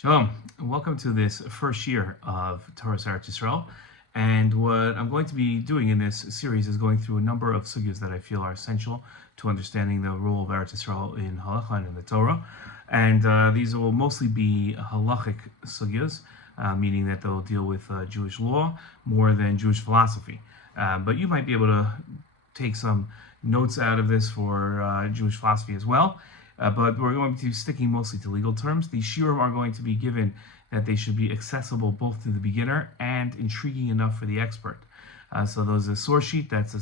Shalom, and welcome to this first year of Torah Eretz Yisrael. And what I'm going to be doing in this series is going through a number of sugyas that I feel are essential to understanding the role of Eretz Yisrael in halacha and in the Torah. And these will mostly be halachic sugyas, meaning that they'll deal with Jewish law more than Jewish philosophy. But you might be able to take some notes out of this for Jewish philosophy as well. But we're going to be sticking mostly to legal terms. The shiurim are going to be given that they should be accessible both to the beginner and intriguing enough for the expert. So there's a source sheet that's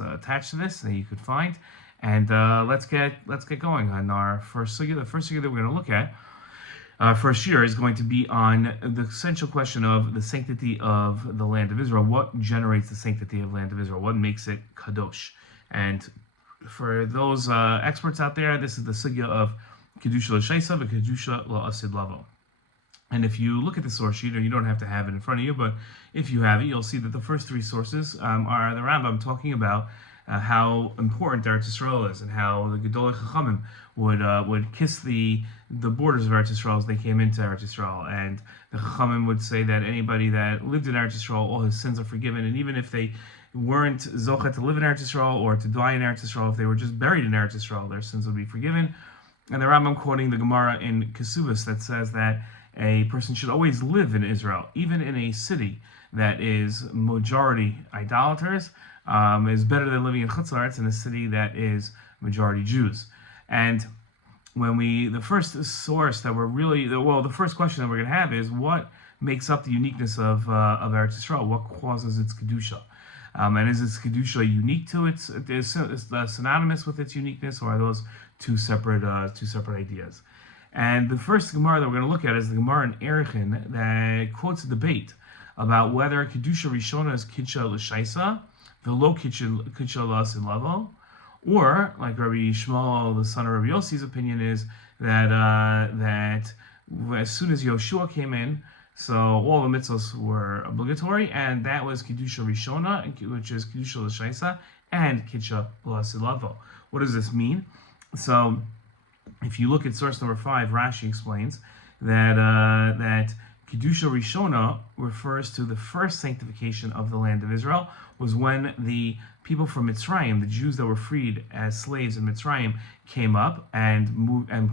attached to this that you could find. And let's get going on our first sugya. The first sugya that we're going to look at first year is going to be on the essential question of the sanctity of the land of Israel. What generates the sanctity of the land of Israel? What makes it kadosh? And for those experts out there, this is the sugya of kedusha l'shaisa and kedusha l'asid lavo. And if you look at the source sheet, or you don't have to have it in front of you, but if you have it, you'll see that the first three sources are the Rambam talking about how important Eretz Yisrael is, and how the Gedolei Chachamim would kiss the borders of Eretz Yisrael as they came into Eretz Yisrael. And the Chachamim would say that anybody that lived in Eretz Yisrael, all his sins are forgiven, and even if they weren't zochet to live in Eretz Yisrael or to die in Eretz Yisrael, if they were just buried in Eretz Yisrael, their sins would be forgiven. And the Rambam quoting the Gemara in Kesubos that says that a person should always live in Israel, even in a city that is majority idolaters, is better than living in Chutz La'aretz in a city that is majority Jews. And when the first source that we're really, the first question that we're going to have is what makes up the uniqueness of Eretz Yisrael? What causes its kedusha? And is its kedusha unique to is synonymous with its uniqueness, or are those two separate ideas? And the first Gemara that we're going to look at is the Gemara in Erechin that quotes a debate about whether kedusha rishona is kidsha l'shaisa, v'lo kidsha l'asid lavo, or like Rabbi Shmuel, the son of Rabbi Yossi's opinion is that as soon as Yoshua came in, so all the mitzvahs were obligatory, and that was kedusha rishona, which is kedusha l'shaisa, and kedusha l'asid lavo. What does this mean? So, if you look at source number 5, Rashi explains that kedusha rishona refers to the first sanctification of the land of Israel, was when the people from Mitzrayim, the Jews that were freed as slaves in Mitzrayim, came up and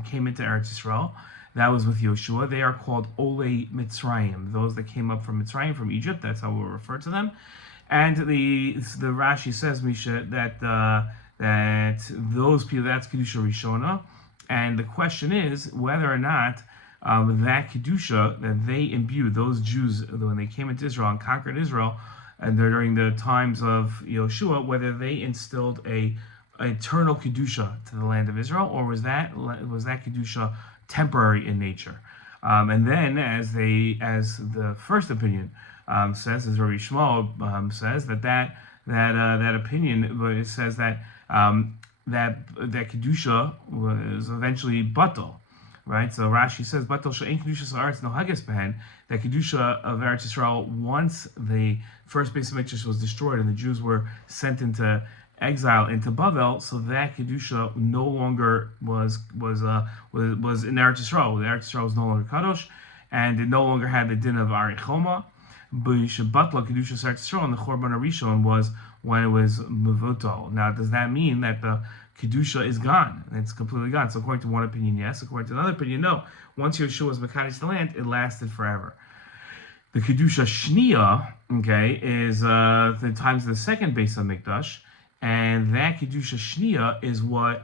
came into Eretz Yisrael. That was with Yoshua. They are called Olei Mitzrayim, those that came up from Mitzrayim, from Egypt. That's how we'll refer to them. And the Rashi says, Misha, that those people, that's kedusha rishona. And the question is whether or not that kedusha that they imbued, those Jews when they came into Israel and conquered Israel, and during the times of Yoshua, whether they instilled a eternal kedusha to the land of Israel, or was that kedusha temporary in nature? And then, as the first opinion says, as Rabbi Shmuel says, that opinion says that kedusha was eventually batal, right? So Rashi says batal she'ein kedusha sa'aretz no hages behen, that kedusha of Eretz Yisrael, once the first base of Mikdash was destroyed and the Jews were sent into exile into Bavel, so that kedusha no longer was in Eretz Yisrael. The Eretz Yisrael was no longer kadosh, and it no longer had the din of arichoma. B'shebatla kedusha Eretz Yisrael, and the Chorban Arishon was when it was mevotal. Now, does that mean that the kedusha is gone? It's completely gone. So according to one opinion, yes. According to another opinion, no. Once Yeshua was mekadosh the land, it lasted forever. The kedusha shniya, okay, is the times of the second base of Mikdash, and that kedusha shniya is what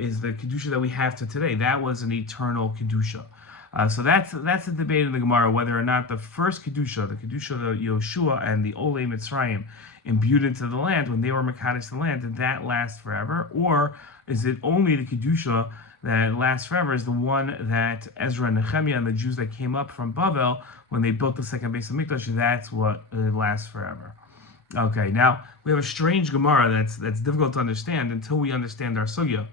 is the kedusha that we have to today. That was an eternal kedusha. So that's the debate in the Gemara, whether or not the first kedusha, the kedusha of Yoshua and the Olei Mitzrayim, imbued into the land when they were mekadosh the land, did that last forever, or is it only the kedusha that lasts forever is the one that Ezra and Nehemiah and the Jews that came up from Bavel when they built the second base of Mikdash, that's what lasts forever. Okay, now we have a strange Gemara that's difficult to understand until we understand our sugya.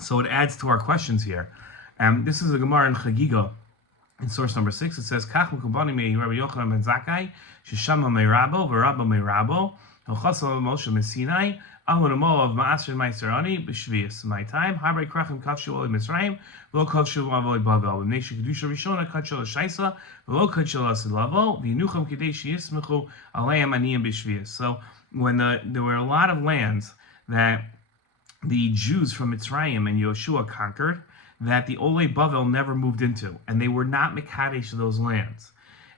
So it adds to our questions here. This is a Gemara in Chagiga, in source number 6. It says, Kach mekubani me Rabbi Yochanan ben Zakkai, sheshama me Rabo, v'Rabbo me Rabo, Hilchasa Moshe Messinai, Ahunamo of Ma'aser Maiserani B'Shvius. My time. Habre Krachim Kavshu Oli Mitzrayim. Lo Kavshu Avoli Bavel. V'Neshu Kedusha Rishona Kachel Shaisa. V'Lo Kachel Asilavo. V'Yinucham Kadesh Yismechu Aleim Aniyim B'Shvius. So when there were a lot of lands that the Jews from Mitzrayim and Yoshua conquered, that the Olei Bavel never moved into, and they were not Mekadesh of those lands.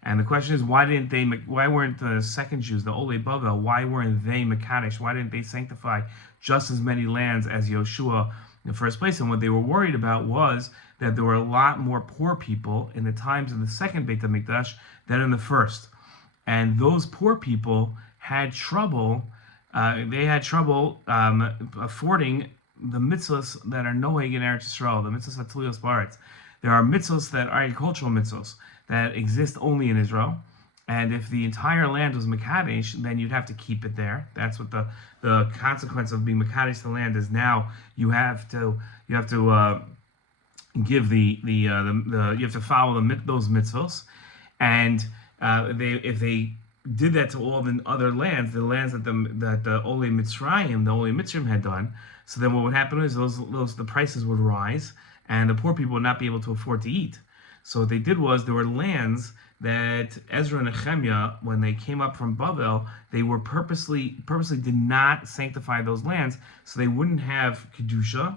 And the question is, why weren't the second Jews, the Olei Bavel, why weren't they Mekadesh? Why didn't they sanctify just as many lands as Yoshua in the first place? And what they were worried about was that there were a lot more poor people in the times of the second Beit HaMikdash than in the first. And those poor people had trouble, affording the mitzvahs that are noeg in Eretz Yisrael, the mitzvahs hatuliyos ba'aretz. There are mitzvahs that are agricultural mitzvahs that exist only in Israel, and if the entire land was Mekadesh, then you'd have to keep it there. That's what the consequence of being Mekadesh the land is. Now you have to give you have to follow those mitzvahs, and if they did that to all the other lands, the lands that the Olei Mitzrayim had done. So then what would happen is the prices would rise, and the poor people would not be able to afford to eat. So what they did was, there were lands that Ezra and Nehemiah, when they came up from Bavel, they were purposely did not sanctify those lands, so they wouldn't have Kedusha,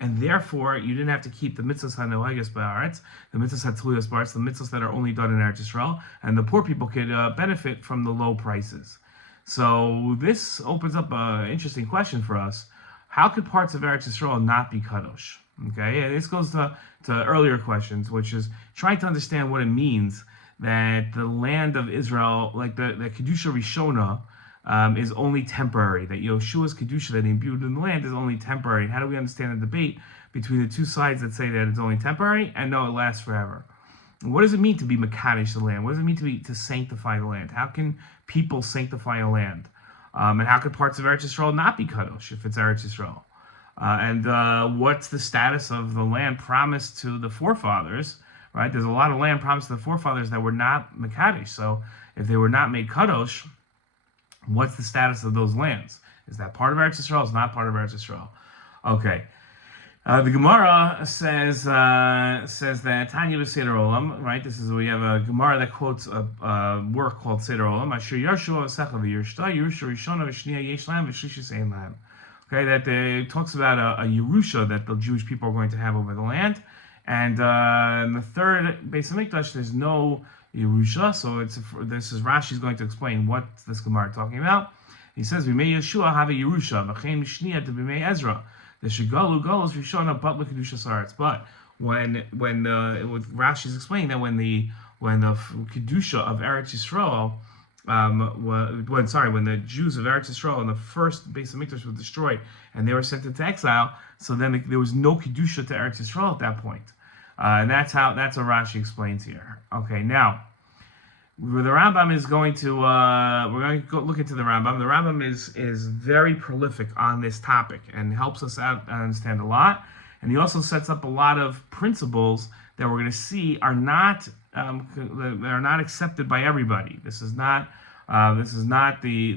and therefore you didn't have to keep the mitzvahs hanoeges ba'aretz, the mitzvahs hatuliyos ba'aretz, the mitzvahs that are only done in Eretz Yisrael, and the poor people could benefit from the low prices. So this opens up an interesting question for us. How could parts of Eretz Yisrael not be kadosh? Okay, and this goes to earlier questions, which is trying to understand what it means that the land of Israel, like the Kedusha Rishona, is only temporary, that Yoshua's Kedusha that he imbued in the land is only temporary. And how do we understand the debate between the two sides that say that it's only temporary and no, it lasts forever? And what does it mean to be Mekadesh the land? What does it mean to sanctify the land? How can people sanctify a land? And how could parts of Eretz Yisrael not be kadosh if it's Eretz Yisrael? And what's the status of the land promised to the forefathers? Right, there's a lot of land promised to the forefathers that were not Mekadesh. So if they were not made kadosh, what's the status of those lands? Is that part of Eretz Yisrael? Is not part of Eretz Yisrael? Okay. The Gemara says that Tanya Seder Olam, right? We have a Gemara that quotes a work called Seder Olam. Asher Yashua Secha v'Yirshta Yerusha Rishona v'Shniya Yesh Lam v'Shlishis Ein Lam. Okay, that it talks about a Yerusha that the Jewish people are going to have over the land, and in the third Beis HaMikdash there's no Yerusha. So this is Rashi's going to explain what this Gemara is talking about. He says, "B'mei Yeshua have a Yerusha, v'chein Mishniya to b'mei Ezra." The Shigalu Golos Rishona but Kedusha Saretz. But when Rashi's explaining that when the Kedusha of Eretz Yisrael, when the Jews of Eretz Yisrael in the first Beis HaMikdash was destroyed and they were sent into exile, so then there was no Kedusha to Eretz Yisrael at that point. And that's what Rashi explains here. Okay, now the Rambam is going to we're going to go look into the Rambam. The Rambam is very prolific on this topic and helps us out understand a lot. And he also sets up a lot of principles that we're going to see are not accepted by everybody. This is not we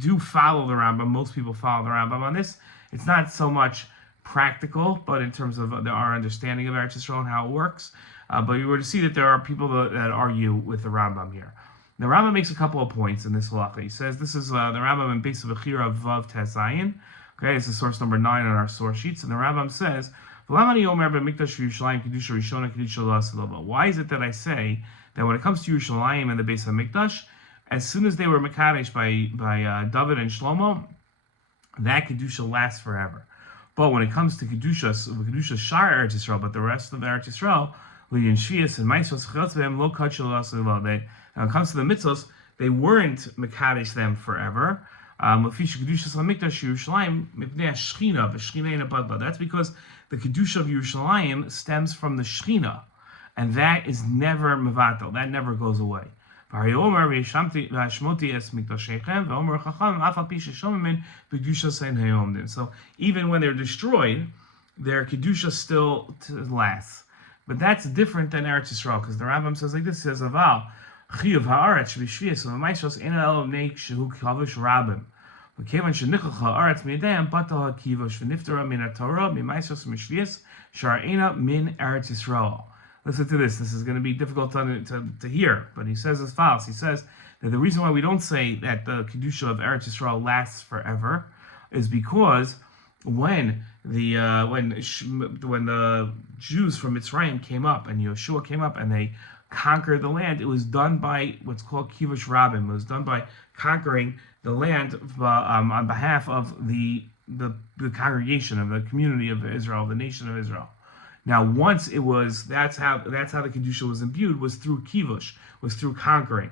do follow the Rambam. Most people follow the Rambam on this. It's not so much practical, but in terms of our understanding of Eretz Yisrael and how it works. But you were to see that there are people that argue with the Rambam here. The Rambam makes a couple of points in this halacha. He says this is the Rambam in Beis Bechira Vav Tes Zayin. Okay, this is source number 9 on our source sheets, and the Rambam says, why is it that I say that when it comes to Yerushalayim and the Beis HaMikdash, as soon as they were Mekadesh by David and Shlomo, that Kedusha lasts forever. But when it comes to Kedusha Shar Eretz Yisrael, but the rest of Eretz Yisrael, when it comes to the mitzvos, they weren't Mekadesh them forever. That's because the Kedusha of Yerushalayim stems from the Shechina, and that is never mevatel, that never goes away. So even when they're destroyed, their Kedusha still lasts. But that's different than Eretz Yisrael, because the Rambam says like this, says, Aval, Chiyuv ha'aretz shv'shviyas u'maishos ein el nei shehu kadosh rabim. וכיוון שניחחה הארץ מידיהם, בטל הכיבוש ונפטרה מן התורה, ממעשרות ומשביעס, שאינה מן Eretz Yisrael. Listen to this. This is going to be difficult to hear, but he says as follows. He says that the reason why we don't say that the Kedusha of Eretz Yisrael lasts forever is because when the Jews from Mitzrayim came up and Yeshua came up and they conquered the land, it was done by what's called kivush rabim. It was done by conquering the land on behalf of the congregation of the community of Israel, the nation of Israel. Now, once it was, that's how the kedusha was imbued, was through kivush, was through conquering,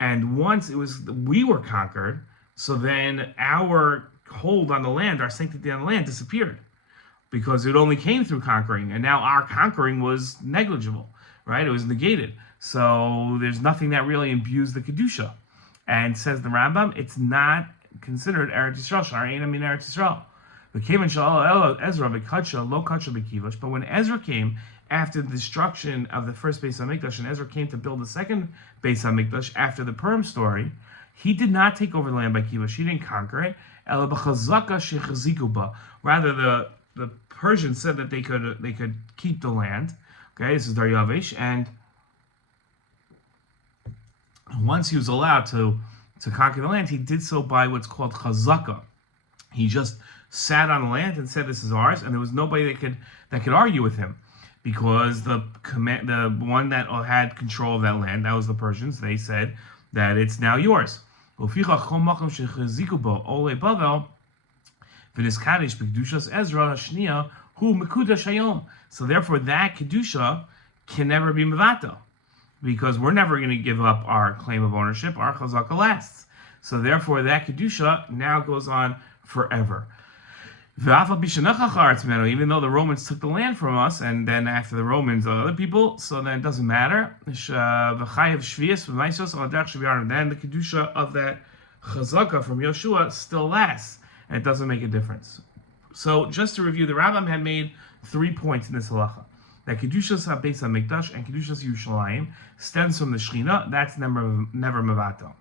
and once we were conquered, so then our hold on the land, our sanctity on the land disappeared, because it only came through conquering, and now our conquering was negligible, right? It was negated. So there's nothing that really imbues the kedusha. And says the Rambam, it's not considered Eretz Yisrael. Sha'arina min Eretz Yisrael. But when Ezra came after the destruction of the first Beis HaMikdash, and Ezra came to build the second Beis HaMikdash after the Purim story, he did not take over the land by kivush. He didn't conquer it. Rather, the Persians said that they could keep the land. Okay, this is Daryavish, and once he was allowed to conquer the land, he did so by what's called chazaka. He just sat on the land and said, "This is ours," and there was nobody that could argue with him, because the one that had control of that land, that was the Persians. They said that it's now yours. So therefore, that kedusha can never be mevata, because we're never going to give up our claim of ownership. Our chazaka lasts. So therefore, that kedusha now goes on forever. Even though the Romans took the land from us, and then after the Romans, other people, so then it doesn't matter. Then the kedusha of that chazaka from Yeshua still lasts, and it doesn't make a difference. So just to review, the Rambam had made 3 points in this halacha. That Kedushas HaBeis HaMikdash and Kedushas Yerushalayim stems from the Shechina. That's never mevato.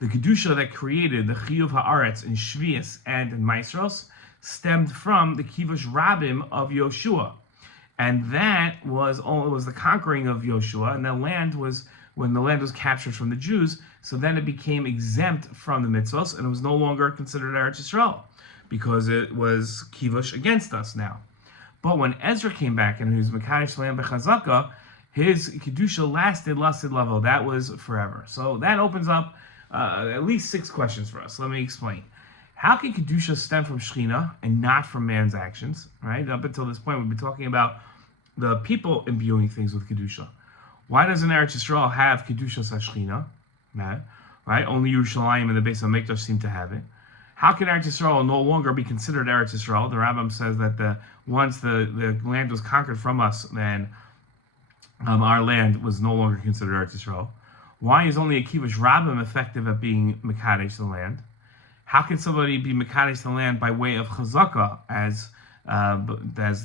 The Kedusha that created the Chiyuv Haaretz in Shvius and in Maisros stemmed from the Kivush Rabim of Yoshua, and that was the conquering of Yoshua, and the land was when the land was captured from the Jews. So then it became exempt from the mitzvos, and it was no longer considered Eretz Yisrael, because it was kivush against us now. But when Ezra came back and he was Mekadosh Land Bechazaka, his kedusha lasted level. That was forever. So that opens up at least 6 questions for us. Let me explain. How can kedusha stem from Shechina and not from man's actions? Right? Up until this point, we've been talking about the people imbuing things with kedusha. Why doesn't Eretz Yisrael have kedusha Shechina? Right? Only Yerushalayim and the Beis HaMikdash seem to have it. How can Eretz Yisrael no longer be considered Eretz Yisrael? The Rambam says that once the land was conquered from us, then our land was no longer considered Eretz Yisrael. Why is only a kivush rabim effective at being mekadesh the land? How can somebody be mekadesh the land by way of chazaka, as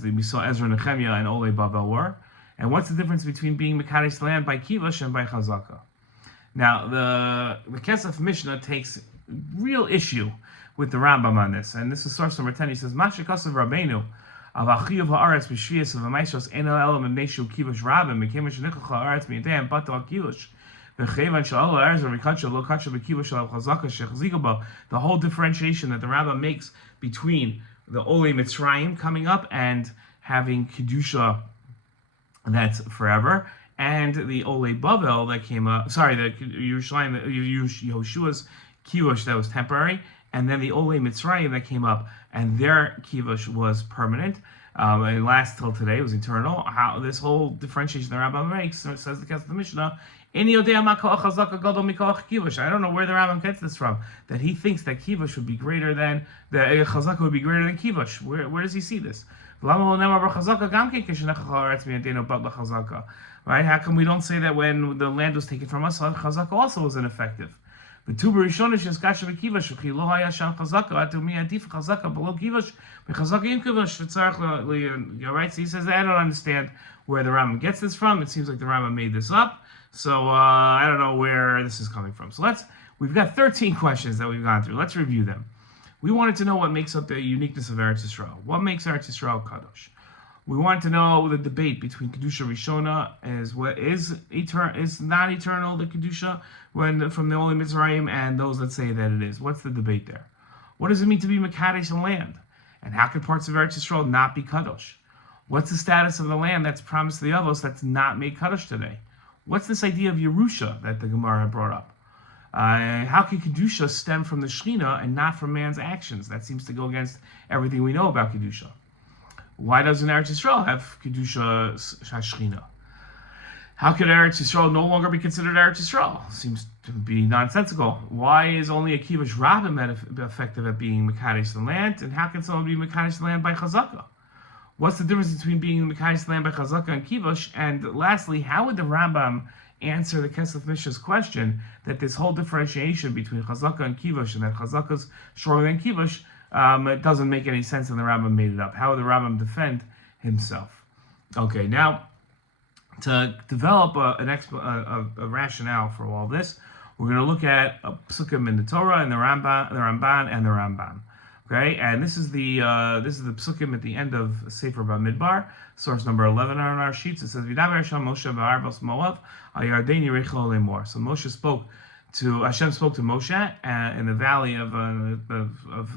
we saw Ezra, Nehemiah, and Olei Bavel were? And what's the difference between being mekadesh the land by kivush and by chazaka? Now, the Kesef Mishnah takes real issue with the Rambam on this, and this is source number 10. He says, "Mashikasav Rabbeinu of Achiyuv Haaretz b'Shvius of Amaishos Eno Elam Meshu Kivush Rabim Mekemesh Nichach Haaretz Mi'Yadayim Batal Kivush V'Chevan Sha'al Ezer V'Kacha Lo Kacha V'Kivush Al Chazaka Shechzigaba." The whole differentiation that the Rambam makes between the Olei Mitzrayim coming up and having kedusha that's forever, and the Olei Bavel that came up. The Yerushalayim, Yeshua's kivush that was temporary, and then the Olei Mitzrayim that came up, and their kivush was permanent. It lasts till today. It was eternal. How this whole differentiation the Rambam makes, says the Kesef the Mishnah, I don't know where the Rambam gets this from, that he thinks that kivush would be greater than chazaka would be greater than kivush. Where does he see this? Right? How come we don't say that when the land was taken from us, chazaka also was ineffective? The two Barishonish is Kasha Kivash, Lo Hayasham Chazaka, to me Adif Chazaka below Kivash, Chazaka in Kivash, right? So he says, I don't understand where the Rambam gets this from. It seems like the Rambam made this up. So I don't know where this is coming from. So We've got 13 questions that we've gone through. Let's review them. We wanted to know what makes up the uniqueness of Eretz Yisrael. What makes Eretz Yisrael kadosh? We wanted to know the debate between Kedusha Rishona is not eternal, the Kedusha, from the Holy Mitzrayim, and those that say that it is. What's the debate there? What does it mean to be Mekadesh in land? And how can parts of Eretz Yisrael not be kadosh? What's the status of the land that's promised to the Avos that's not made kadosh today? What's this idea of Yerusha that the Gemara brought up? How can Kedusha stem from the Shechina and not from man's actions? That seems to go against everything we know about Kedusha. Why doesn't Eretz Yisrael have Kedusha Shechina? How could Eretz Yisrael no longer be considered Eretz Yisrael? Seems to be nonsensical. Why is only a Kivush Rabbim effective at being Mekadesh the land? And how can someone be Mekadesh the land by Chazaka? What's the difference between being Mekadesh the land by Chazaka and Kivush? And lastly, how would the Rambam answer the Kesef Mishnah's question that this whole differentiation between Chazaka and Kivush, and that Chazaka's shorter than Kivush, it doesn't make any sense, and the Rambam made it up? How would the Rambam defend himself? Okay, now to develop a rationale for all this, we're going to look at a psukim in the Torah and the Ramban and the Rambam. Okay, and this is the psukim at the end of Sefer Bamidbar, source number 11 on our sheets. It says, "V'daber Hashem Moshe b'Arvos Moav al Yarden Yericho lemor." So Hashem spoke to Moshe in the valley of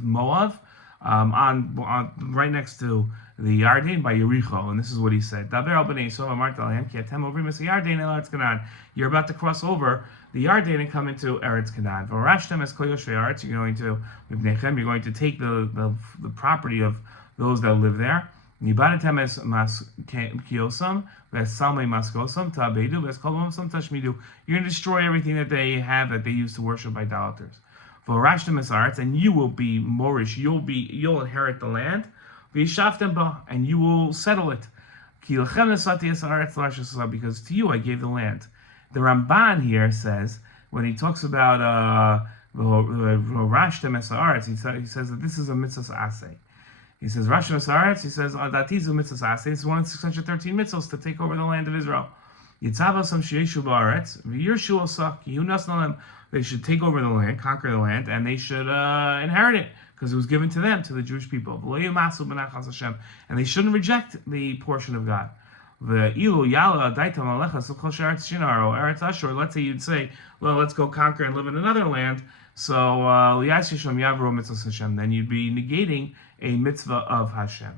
Moav, right next to the Yarden by Yericho, and this is what he said: "Daber al bnei Yisrael v'amart alahem ki atem ovrim es Yarden el Eretz Canaan." You're about to cross over the Yarden and come into Eretz Canaan. V'arashtem es kol yoshvei Eretz. You're going to take the property of those that live there. Nibanatem es mas kiosam v'es salmei maskosam ta'abedu v'es kol mamsam tashmidu. You're going to destroy everything that they have that they use to worship idolaters. V'arashtem es Eretz, and you will be morish. You'll inherit the land. V'yishaftem ba, and you will settle it. Ki lechem nesati es Eretz l'ashasah, because to you I gave the land. The Ramban here says, when he talks about Rashtem es Haaretz, he says that this is a mitzvah aseh. He says Rashtem es Haaretz. He says Datizu mitzvah aseh. It's one of 613 mitzvahs to take over the land of Israel. Yitzavasam sheishu ba'aretz v'yirshu osa ki hu nasnalem. They should take over the land, conquer the land, and they should inherit it because it was given to them, to the Jewish people. V'lo yimasu b'nachas Hashem, and they shouldn't reject the portion of God. Let's say you'd say, well, let's go conquer and live in another land. So then you'd be negating a mitzvah of Hashem.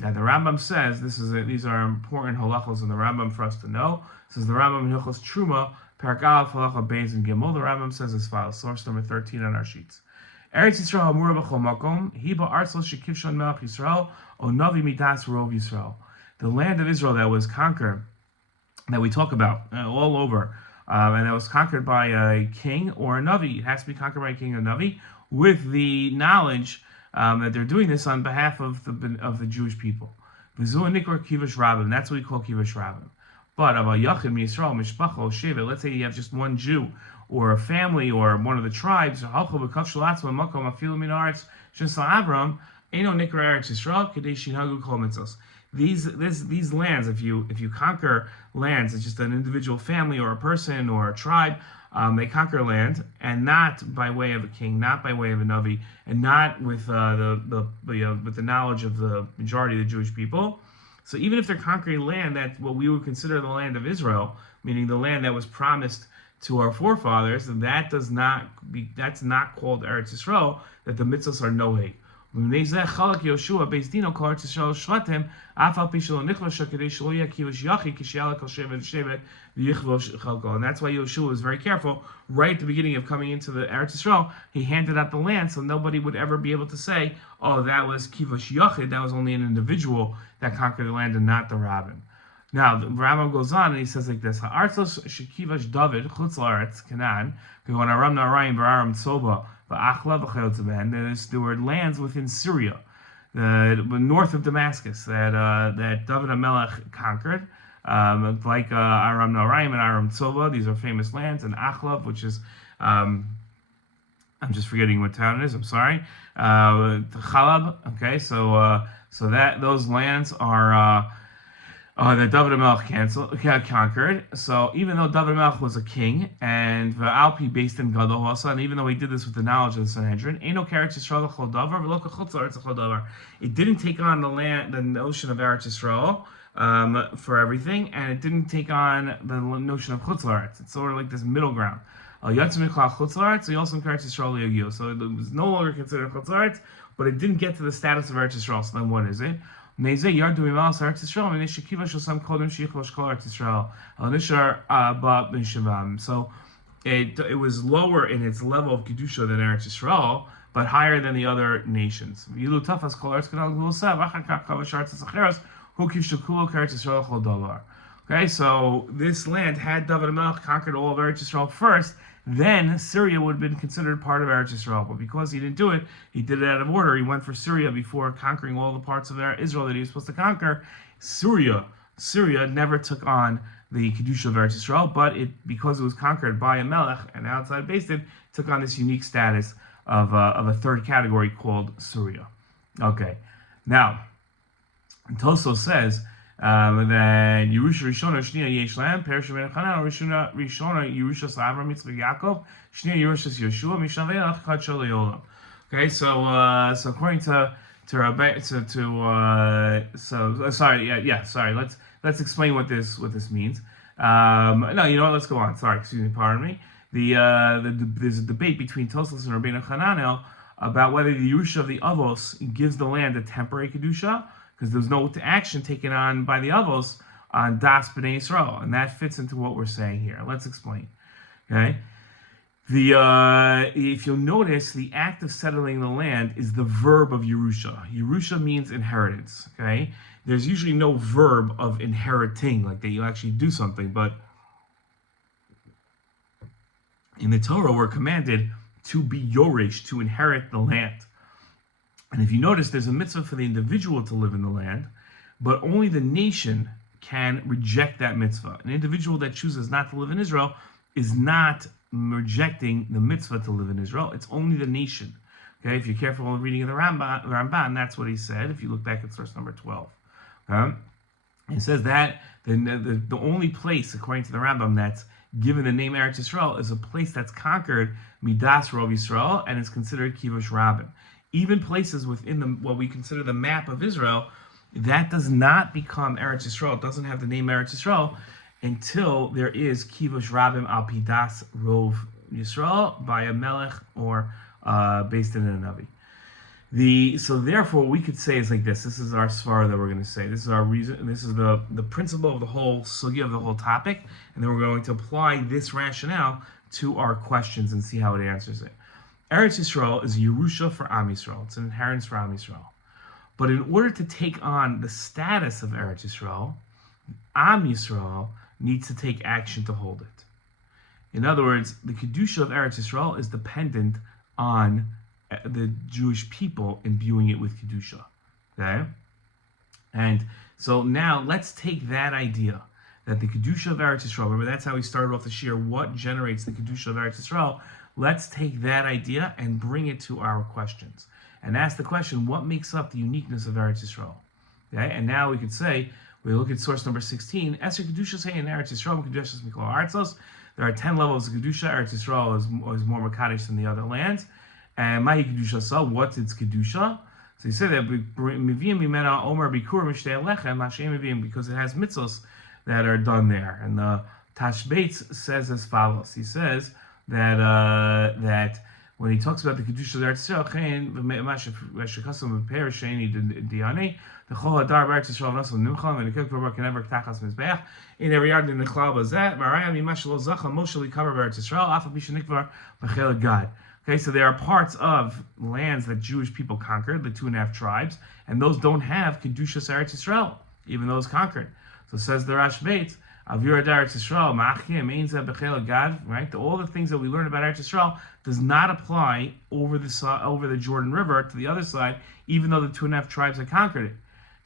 Now the Rambam says these are important halachos in the Rambam for us to know. It says the Rambam in Hilchos Truma, Perek Aleph halacha beis and gimel. The Rambam says as follows, source number 13 on our sheets. Eretz Yisrael hamura b'chol makom, hiba artzos shekivshon melech Yisrael, o navi midas rov Yisrael. The land of Israel that was conquered, that we talk about all over, and that was conquered by a king or a navi. It has to be conquered by a king or a navi with the knowledge that they're doing this on behalf of the Jewish people. V'zu nikra kivush rabbim. That's what we call kivush rabbim. But aval yachid miyisrael mishpacha o shevet. Let's say you have just one Jew or a family or one of the tribes. Halcha b'kaf shalatzma makom afilu min haaretz shesal Avram eino nikra Eretz Yisrael kadei shinhagu kol mitzvos. These lands, if you conquer lands, it's just an individual family or a person or a tribe. They conquer land, and not by way of a king, not by way of a navi, and not with with the knowledge of the majority of the Jewish people. So even if they're conquering land that what we would consider the land of Israel, meaning the land that was promised to our forefathers, that's not called Eretz Yisrael. That the mitzvahs are noheg. And that's why Yeshua was very careful right at the beginning of coming into the Eretz Yisrael. He handed out the land so nobody would ever be able to say, oh, that was kivush yachid, that was only an individual that conquered the land and not the rabbin. Now the Rambam goes on and he says like this: Ha'artzos shekivash David chutz la'aretz Canaan, k'gon aram na'arayim v'aram tzoba. There were lands within Syria, north of Damascus, that David HaMelech conquered, like Aram Naharaim and Aram Tzova. These are famous lands, and Achlav, which is, I'm just forgetting what town it is. I'm sorry. Chalab. Okay, so that those lands are that David HaMelech conquered. So even though David HaMelech was a king, and Alpi based in Gadol also, and even though he did this with the knowledge of the Sanhedrin, it didn't take on the notion of Eretz Yisrael for everything, and it didn't take on the notion of Chutz La'aretz. It's sort of like this middle ground. So he also Eretz Yisrael. So it was no longer considered Chutz La'aretz, but it didn't get to the status of Eretz Yisrael. So then what is it? So it was lower in its level of kedusha than Eretz Yisrael, but higher than the other nations. Okay, so this land had David HaMelech conquered all of Eretz Yisrael first. Then Syria would have been considered part of Eretz Yisrael. But because he didn't do it, he did it out of order. He went for Syria before conquering all the parts of Israel that he was supposed to conquer. Syria never took on the Kedusha of Eretz Yisrael, but because it was conquered by a Melech and outside based it, took on this unique status of a third category called Syria. Okay, now, Toso says, then Yerusha Rishona Shnia Yesh Lam, Perishah Ben Chanan, Rishona Yerusha Avram Yitzchak Yaakov, Shnia Yerusha Yeshua, Mishavelach Chad Shalayolam. Okay, so according to Let's explain what this means. No, you know what? Let's go on. Sorry, excuse me, pardon me. There's a debate between Tosfos and Rabbeinu Hananel about whether the Yerusha of the Avos gives the land a temporary kedusha, because there's no action taken on by the Avos on Das B'nai Yisrael, and that fits into what we're saying here. Let's explain. Okay, if you'll notice, the act of settling the land is the verb of Yerusha. Yerusha means inheritance. Okay, there's usually no verb of inheriting, like that you actually do something, but in the Torah we're commanded to be Yoresh, to inherit the land. And if you notice, there's a mitzvah for the individual to live in the land, but only the nation can reject that mitzvah. An individual that chooses not to live in Israel is not rejecting the mitzvah to live in Israel. It's only the nation. Okay, if you're careful in reading of the Ramban, that's what he said. If you look back at source number 12, it says that the only place, according to the Rambam, that's given the name Eretz Yisrael is a place that's conquered Midas Rov Yisrael and is considered Kivush Rabim. Even places within what we consider the map of Israel, that does not become Eretz Yisrael. It doesn't have the name Eretz Yisrael until there is Kivush Rabim al Pidas Rov Yisrael by a Melech or based in a Navi. So therefore, we could say it's like this. This is our svara that we're going to say. This is our reason. This is the principle of the whole sugya of the whole topic, and then we're going to apply this rationale to our questions and see how it answers it. Eretz Yisrael is Yerusha for Am Yisrael. It's an inheritance for Am Yisrael. But in order to take on the status of Eretz Yisrael, Am Yisrael needs to take action to hold it. In other words, the Kedusha of Eretz Yisrael is dependent on the Jewish people imbuing it with Kedusha. Okay? And so now let's take that idea, that the Kedusha of Eretz Yisrael, remember that's how we started off the shiur, what generates the Kedusha of Eretz Yisrael. Let's take that idea and bring it to our questions. And ask the question, what makes up the uniqueness of Eretz Yisrael? Okay? And now we could say, we look at source number 16, Eser Kedusha say in Eretz Yisrael, Kedusha Mikol Artzos. There are 10 levels of Kedusha. Eretz Yisrael is more Makadosh than the other lands. And Mahi Kedusha Sa, what's its Kedusha? So he said that Mivim Mimena Omer Bikur Mishtei Lechem Hashem Mivim, because it has mitzvos that are done there. And the Tashbetz says as follows. He says that when he talks about the Kedusha of Eretz Yisrael, the Chol Hadar Eretz Yisrael Nasul Nimchal and the Kekvar can never tachas mizbeach in every yard in the Chlal Bazet Marayam Yimash Lo Zacha Moshe cover Eretz Yisrael Afa Bishanikvar Bechel Gad. Okay, so there are parts of lands that Jewish people conquered, the 2.5 tribes, and those don't have Kedusha Eretz Yisrael, even those conquered. So says the Rashbeit, Avir Eretz Yisrael, Ma'achim, Ein Zeh Bechel Gad, right? All the things that we learned about Eretz Yisrael does not apply over the Jordan River to the other side, even though the 2.5 tribes had conquered it.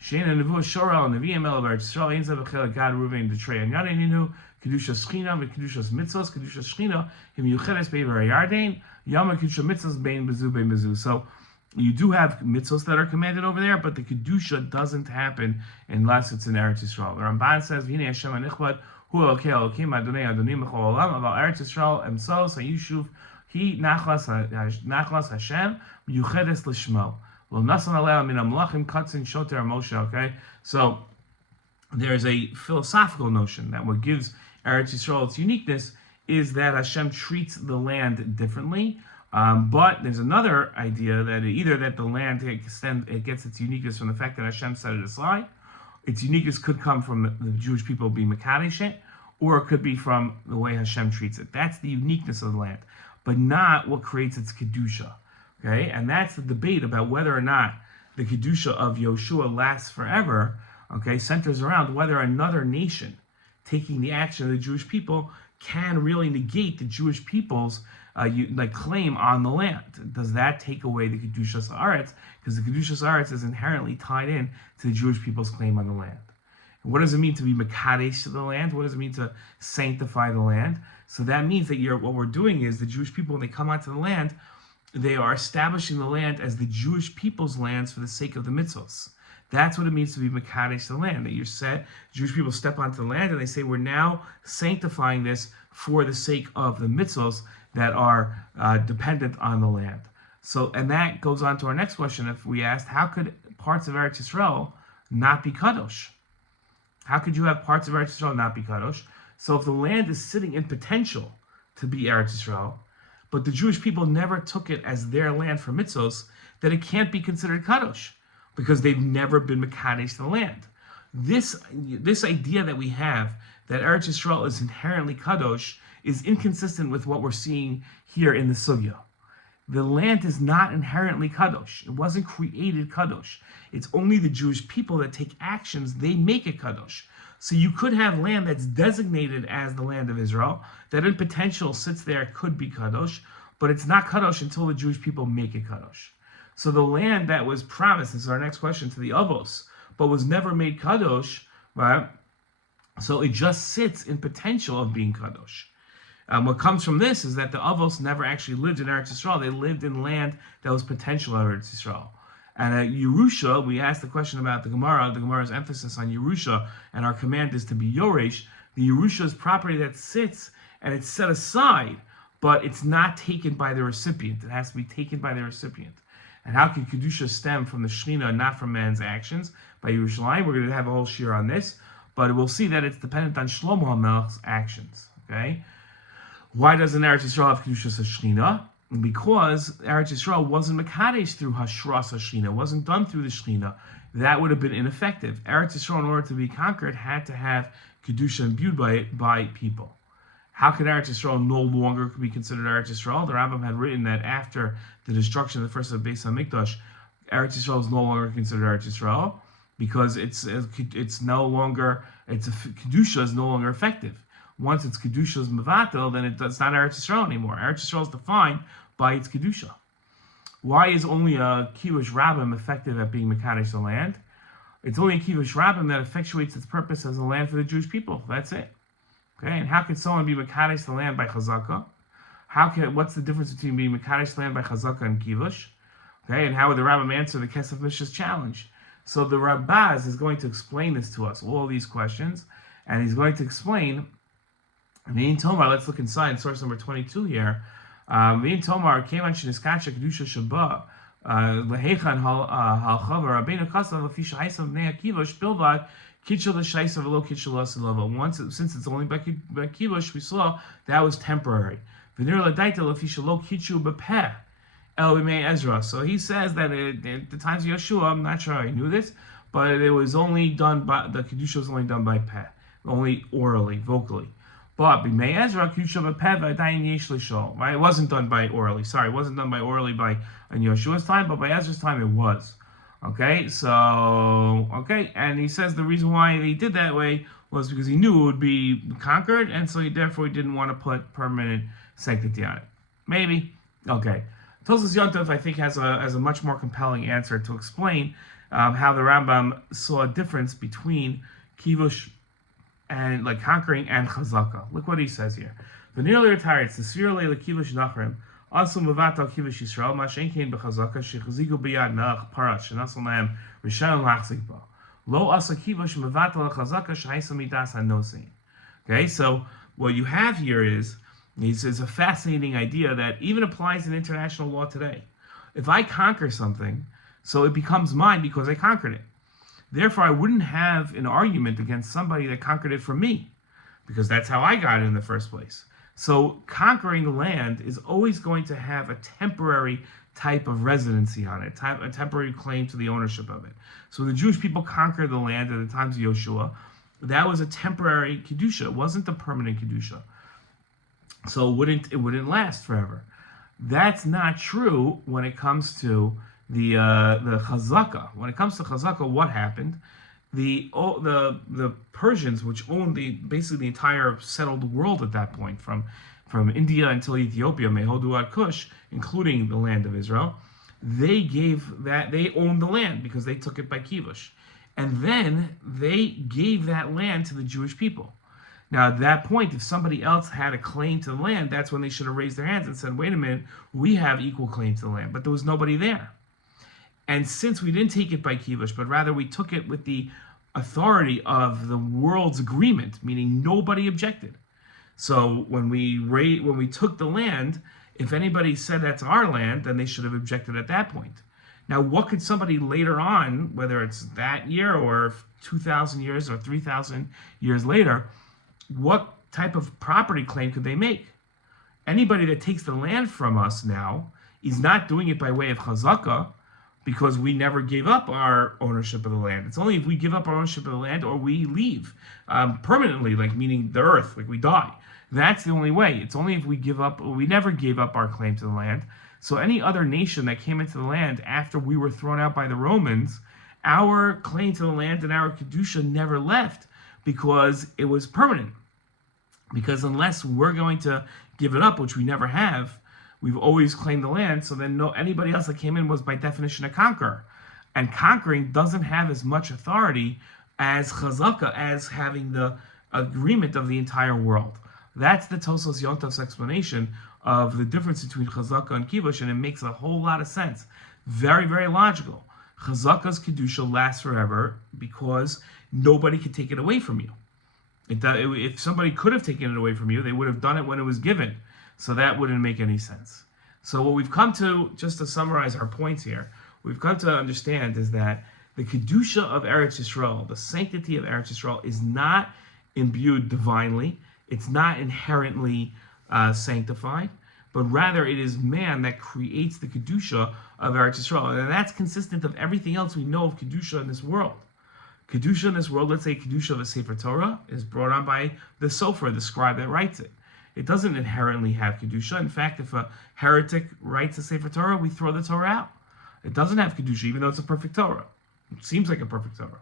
Shein and Nevuah Shorel, Nevi'im El Eretz Yisrael, Ein Zeh Bechel Gad, Ruvain, Detrei, and Yadininu, Kedusha Shechina, Kedusha Mitzvos, Kedusha Shechina, Him Yucheres Beivar Yardain, Yama Kedusha Mitzvos, Bein Bezu, Bein Bezu. So You do have mitzvos that are commanded over there, but the kedusha doesn't happen unless it's in Eretz Yisrael. The Ramban says, "V'hinei Hashem hanichbad hu Elokei Elokim Adonai Adonim b'chol olam aval Eretz Yisrael emsos hayishuv hi nachlas Hashem yuchedes l'shmo lo nasan alei min amlachim katzin shoter Moshe." Okay, so there's a philosophical notion that what gives Eretz Yisrael its uniqueness is that Hashem treats the land differently. But there's another idea that either that the land it gets its uniqueness from the fact that Hashem set it aside. Its uniqueness could come from the Jewish people being mekadesh it, or it could be from the way Hashem treats it. That's the uniqueness of the land, but not what creates its kedusha. Okay, and that's the debate about whether or not the kedusha of Yoshua lasts forever. Okay, centers around whether another nation taking the action of the Jewish people can really negate the Jewish people's claim on the land. Does that take away the Kedushas Haaretz? Because the Kedushas Haaretz is inherently tied in to the Jewish people's claim on the land. And what does it mean to be Mekadesh to the land? What does it mean to sanctify the land? So that means that what we're doing is the Jewish people, when they come onto the land, they are establishing the land as the Jewish people's lands for the sake of the mitzvos. That's what it means to be Mekadesh to the land. That Jewish people step onto the land and they say, we're now sanctifying this for the sake of the mitzvos that are dependent on the land. So, and that goes on to our next question. If we asked, how could parts of Eretz Yisrael not be kadosh? How could you have parts of Eretz Yisrael not be kadosh? So if the land is sitting in potential to be Eretz Yisrael, but the Jewish people never took it as their land for mitzvos, then it can't be considered kadosh, because they've never been mekadesh to the land. This idea that we have, that Eretz Yisrael is inherently kadosh, is inconsistent with what we're seeing here in the sugya. The land is not inherently kadosh. It wasn't created kadosh. It's only the Jewish people that take actions, they make it kadosh. So you could have land that's designated as the land of Israel, that in potential sits there, could be kadosh, but it's not kadosh until the Jewish people make it kadosh. So the land that was promised, this is our next question, to the Avos, but was never made kadosh, right? So it just sits in potential of being kadosh. What comes from this is that the Avos never actually lived in Eretz Yisrael. They lived in land that was potential of Eretz Yisrael. And at Yerusha, we asked the question about the Gemara's emphasis on Yerusha, and our command is to be Yoresh. The Yerusha is property that sits and it's set aside, but it's not taken by the recipient. It has to be taken by the recipient. And how can Kedusha stem from the Shechina, not from man's actions? By Yerushalayim, we're going to have a whole shiur on this, but we'll see that it's dependent on Shlomo HaMelech's actions. Okay? Why doesn't Eretz Yisrael have Kedushas HaShechina? Because Eretz Yisrael wasn't Mekadesh through Hashras HaShechina. It wasn't done through the Shechina. That would have been ineffective. Eretz Yisrael, in order to be conquered, had to have Kedusha imbued by people. How could Eretz Yisrael no longer be considered Eretz Yisrael? The Rambam had written that after the destruction of the first of Beis HaMikdash, Eretz Yisrael is no longer considered Eretz Yisrael because Kedusha is no longer effective. Once its Kedusha is Mevatel, then it's not Eretz Yisrael anymore. Eretz Yisrael is defined by its Kedusha. Why is only a Kivush Rabbim effective at being Mekadesh the land? It's only a Kivush Rabbim that effectuates its purpose as a land for the Jewish people. That's it. Okay, and how can someone be Mekadesh the land by Chazaka? What's the difference between being Mekadesh the land by Chazaka and Kivush? Okay, and how would the Rabbim answer the Kesef Mishra's challenge? So the Rabaz is going to explain this to us, all these questions, and he's going to explain. V'in Tomar, let's look inside source number 22 here. V'in Tomar, Kevan Sheniskacha Kedusha Shabbat, Lehechan Halchava, Rabbeinu Kasav, Lefisha Haisav, Bnei Akivush, Bilvad, Kitchel the Shaisav, Velo Kitchel Asilava. Once, since it's only by Kivush, we saw that was temporary. V'nir Ladaita, Lefisha Lo Kitchu Bepeh, El B'mei Ezra. So he says that at the times of Yeshua, I'm not sure I knew this, but it was only done by, the Kedusha was only done by Peh, only orally, vocally. But B'mei Ezra, Kedusha Bepeh, V'adayin Yesh L'shol. Right? It wasn't done by orally. Sorry, it wasn't done by orally in Yeshua's time, but by Ezra's time it was. Okay, and he says the reason why he did that way was because he knew it would be conquered, and so he didn't want to put permanent sanctity on it. Maybe. Okay. Tosfos Yontov, I think, has a much more compelling answer to explain how the Rambam saw a difference between Kivush and conquering and Chazaka. Look what he says here. The nearly retired, it's the Sfira Leila Kivush Nachrim, Also mevatal kivush Yisrael, ma shein kein b'chazaka shechazigu b'yad melech parat shenasal lahem rishon lachzik ba. Lo asa kivush mevatal chazaka shehaisa midas hanosein. Okay, so what you have here is a fascinating idea that even applies in international law today. If I conquer something, so it becomes mine because I conquered it. Therefore, I wouldn't have an argument against somebody that conquered it from me, because that's how I got it in the first place. So conquering land is always going to have a temporary type of residency on it, a temporary claim to the ownership of it. So the Jewish people conquered the land at the times of Yoshua. That was a temporary kedusha. It wasn't a permanent kedusha. So it wouldn't last forever. That's not true when it comes to the chazaka. When it comes to chazaka, what happened? The Persians, which owned basically the entire settled world at that point, from India until Ethiopia, Mehodu ad Kush, including the land of Israel, they owned the land because they took it by kivush, and then they gave that land to the Jewish people. Now, at that point, if somebody else had a claim to the land, that's when they should have raised their hands and said, wait a minute, we have equal claim to the land. But there was nobody there. And since we didn't take it by kivush, but rather we took it with the authority of the world's agreement, meaning nobody objected. So when we took the land, if anybody said that's our land, then they should have objected at that point. Now, what could somebody later on, whether it's that year or 2,000 years or 3,000 years later, what type of property claim could they make? Anybody that takes the land from us now is not doing it by way of chazaka, because we never gave up our ownership of the land. It's only if we give up our ownership of the land or we leave permanently, like meaning the earth, like we die. That's the only way. It's only if we never gave up our claim to the land. So any other nation that came into the land after we were thrown out by the Romans, our claim to the land and our kedusha never left because it was permanent. Because unless we're going to give it up, which we never have, we've always claimed the land, so then anybody else that came in was by definition a conqueror. And conquering doesn't have as much authority as chazaka, as having the agreement of the entire world. That's the Tosos Yontav's explanation of the difference between chazaka and kivush, and it makes a whole lot of sense. Very, very logical. Chazaka's kedusha lasts forever because nobody can take it away from you. If somebody could have taken it away from you, they would have done it when it was given. So that wouldn't make any sense. So what we've come to, just to summarize our points here, we've come to understand is that the kedusha of Eretz Yisrael, the sanctity of Eretz Yisrael, is not imbued divinely. It's not inherently sanctified, but rather it is man that creates the kedusha of Eretz Yisrael, and that's consistent of everything else we know of kedusha in this world. Kedusha in this world, let's say kedusha of a Sefer Torah, is brought on by the sofer, the scribe that writes it. It doesn't inherently have kedusha. In fact, if a heretic writes a Sefer Torah, we throw the Torah out. It doesn't have kedusha, even though it's a perfect Torah. It seems like a perfect Torah.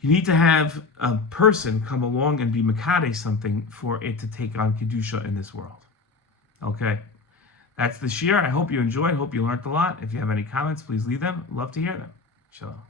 You need to have a person come along and be mekadesh something for it to take on kedusha in this world. Okay, that's the shiur. I hope you enjoyed. I hope you learned a lot. If you have any comments, please leave them. Love to hear them. Shalom.